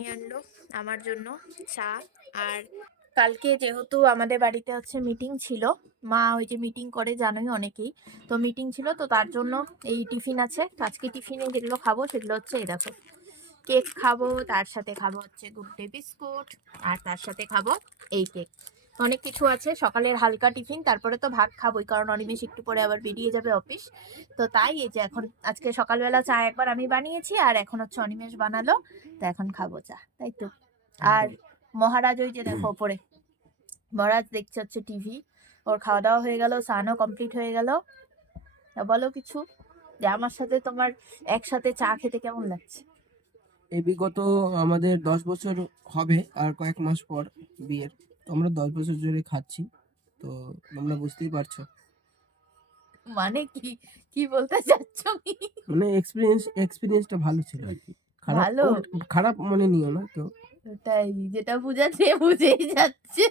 নিয়ে আনলো আমার জন্য চা। আর কালকে যেহেতু আমাদের বাড়িতে হচ্ছে মিটিং ছিল, মা ওই যে মিটিং করে জানোই অনেকেই। তো মিটিং ছিল, তো তার জন্য এই টিফিন আছে। আজকে টিফিনে যেগুলো খাব সেগুলো হচ্ছে এই দেখো, কেক খাব, তার সাথে খাব হচ্ছে গুড বিস্কুট, আর তার সাথে খাব এই কেক। অনেক কিছু আছে সকালের হালকা টিফিন তারপরে তো ভাত খাবোই কারণ অনিমেষ একটু পরে আবার বেরিয়ে যাবে অফিস। তো তাই এই যে এখন আজকে সকালবেলা চা একবার আমি বানিয়েছি আর এখন হচ্ছে অনিমেষ বানালো তো এখন খাব চা তাই তো? আর মহারাজ ওই যে দেখো ওপরে মহারাজ দেখছে হচ্ছে টিভি ওর খাওয়া দাওয়া হয়ে গেল স্নানও কমপ্লিট হয়ে গেল। তা বলো কিছু যে আমার সাথে তোমার একসাথে চা খেতে কেমন লাগছে? এই বিগত আমাদের দশ বছর হবে আর কয়েক মাস পর বিয়ের। তো আমরা দশ বছর ধরে খাচ্ছি তো তোমরা বুঝতেই পারছ। মানে কি? কি বলতে চাচ্ছ মানে এক্সপিরিয়েন্স এক্সপিরিয়েন্সটা ভালো ছিল আর কি। খারাপ খারাপ মনে নিও না তো। তাই যেটা বুঝাচ্ছে বুঝেই যাচ্ছে।